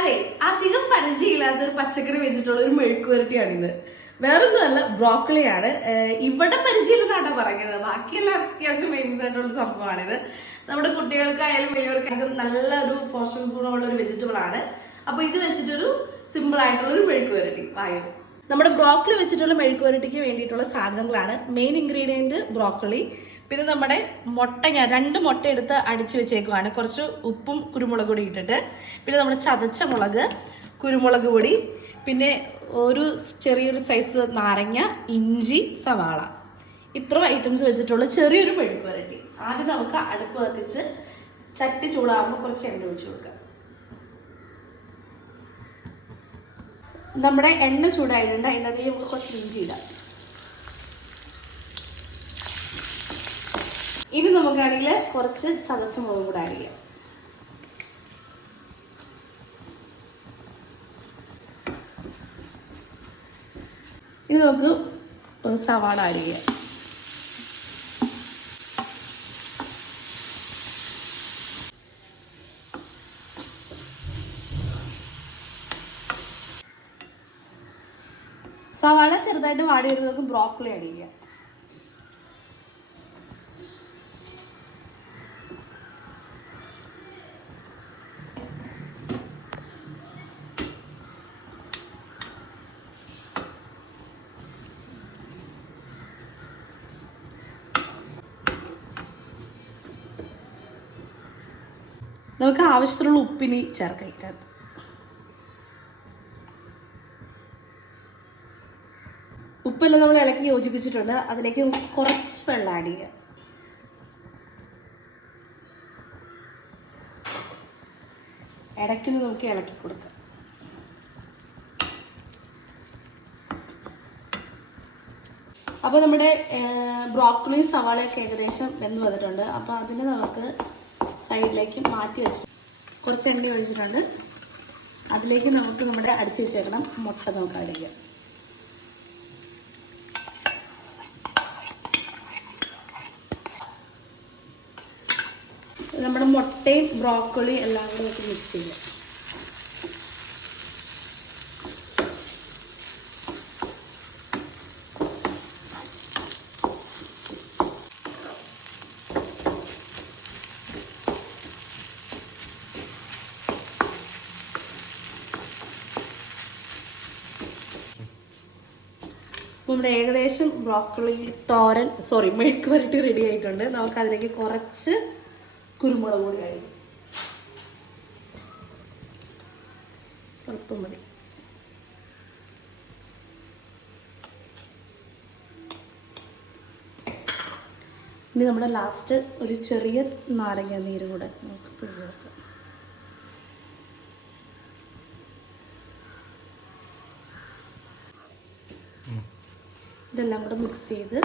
അതെ അധികം പരിചയമില്ലാത്ത ഒരു പച്ചക്കറി വെച്ചിട്ടുള്ള ഒരു മെഴുക്കുവരട്ടിയാണിത് വേറൊന്നുമല്ല ബ്രോക്കളിയാണ്. ഇവിടെ പരിചയമില്ലാട്ടാ പറഞ്ഞത്? ബാക്കിയെല്ലാം അത്യാവശ്യം ഫേമസ് ആയിട്ടുള്ള സംഭവമാണിത്. നമ്മുടെ കുട്ടികൾക്കായാലും വലിയവർക്കായാലും നല്ലൊരു പോഷക ഗുണമുള്ള ഒരു വെജിറ്റബിൾ ആണ്. അപ്പൊ ഇത് വെച്ചിട്ടൊരു സിമ്പിൾ ആയിട്ടുള്ള ഒരു മെഴുക്കുവരട്ടി വായു. നമ്മുടെ ബ്രോക്കലി വെച്ചിട്ടുള്ള മെഴുക്കുവരട്ടിക്ക് വേണ്ടിയിട്ടുള്ള സാധനങ്ങളാണ്. മെയിൻ ഇൻഗ്രീഡിയന്റ് ബ്രോക്കലി പിന്നെ നമ്മുടെ മുട്ട ഞാൻ രണ്ട് മുട്ട എടുത്ത് അടിച്ചു വെച്ചേക്കുവാണ്. കുറച്ച് ഉപ്പും കുരുമുളക് പൊടി ഇട്ടിട്ട്. പിന്നെ നമ്മൾ ചതച്ച മുളക് കുരുമുളക് പൊടി പിന്നെ ഒരു ചെറിയൊരു സൈസ് നാരങ്ങ ഇഞ്ചി സവാള. ഇത്ര ഐറ്റംസ് വെച്ചിട്ടുള്ള ചെറിയൊരു മെഴുക്ക് വരട്ടി. ആദ്യം നമുക്ക് അടുപ്പ് കത്തിച്ച് ചട്ടി ചൂടാകുമ്പോൾ കുറച്ച് എണ്ണ ഒഴിച്ചു കൊടുക്കാം. നമ്മുടെ എണ്ണ ചൂടായിട്ടുണ്ട്. അതിനകത്ത് കുറച്ച് ഇഞ്ചി ഇടാം. ഇനി നമുക്കാണെങ്കിൽ കുറച്ച് ചതച്ച മുളക് കൂടെ ആഡ് ചെയ്യാം. ഇനി നമുക്ക് ഒരു സവാള ആഡ് ചെയ്യാം. സവാള ചെറുതായിട്ട് വാടി വരുമ്പോൾ നമുക്ക് ചെയ്യാം. നമുക്ക് ആവശ്യത്തിനുള്ള ഉപ്പിനി ചേർക്കാം ഇതിനകത്ത് ഉപ്പെല്ലാം നമ്മൾ ഇളക്കി യോജിപ്പിച്ചിട്ടുണ്ട്. അതിലേക്ക് കുറച്ച് വെള്ളം ആഡ് ചെയ്യാം. ഇടയ്ക്കിന് നമുക്ക് ഇളക്കി കൊടുക്കാം. അപ്പോൾ നമ്മുടെ ബ്രോക്കലിയും സവാളയൊക്കെ ഏകദേശം വെന്ത് വന്നിട്ടുണ്ട്. അപ്പോൾ അതിന് നമുക്ക് സൈഡിലേക്ക് മാറ്റി വെച്ചിട്ടുണ്ട്. കുറച്ച് എണ്ണ ഒഴിച്ചിട്ടുണ്ട്. അതിലേക്ക് നമുക്ക് നമ്മുടെ അടിച്ചു വെച്ചേക്കണം മുട്ട നമുക്ക് അടിക്കാം നമ്മുടെ മുട്ടയും ബ്രോക്കോളി എല്ലാം കൂടെ വെച്ച് മിക്സ് ചെയ്യാം. അപ്പോൾ നമ്മുടെ ഏകദേശം ബ്രോക്കോളി തോരൻ സോറി മെഴുക്ക് വരട്ടി റെഡി ആയിട്ടുണ്ട്. നമുക്ക് അതിലേക്ക് കുറച്ച് കുരുമുളക് കൂടി കഴിക്കും സ്വല്പം മതി. ഇനി നമ്മുടെ ലാസ്റ്റ് ഒരു ചെറിയ നാരങ്ങ നീര് കൂടെ നമുക്ക് പിഴിഞ്ഞ് ഇതെല്ലാം കൂടെ മിക്സ് ചെയ്ത്.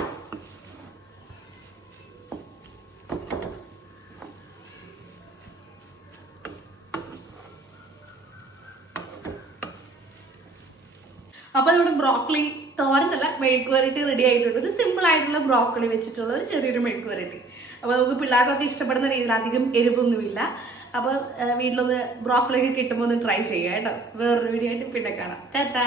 അപ്പോൾ നമ്മുടെ ബ്രോക്കലി തോരനല്ല മെഴുക്ക് വരട്ടി റെഡി ആയിട്ടുണ്ട്. ഒരു സിമ്പിൾ ആയിട്ടുള്ള ബ്രോക്കലി വെച്ചിട്ടുള്ള ഒരു ചെറിയൊരു മെഴുക്ക് വരട്ടി അപ്പൊ നമുക്ക് പിള്ളേർക്കൊക്കെ ഇഷ്ടപ്പെടുന്ന രീതിയിൽ അധികം എരിവൊന്നുമില്ല. അപ്പോൾ വീട്ടിലൊന്ന് ബ്രോക്കലി ഒക്കെ കിട്ടുമ്പോൾ ഒന്ന് ട്രൈ ചെയ്യുക കേട്ടോ. വേറൊരു വീഡിയോ ആയിട്ട് പിന്നെ കാണാം. ടാറ്റാ!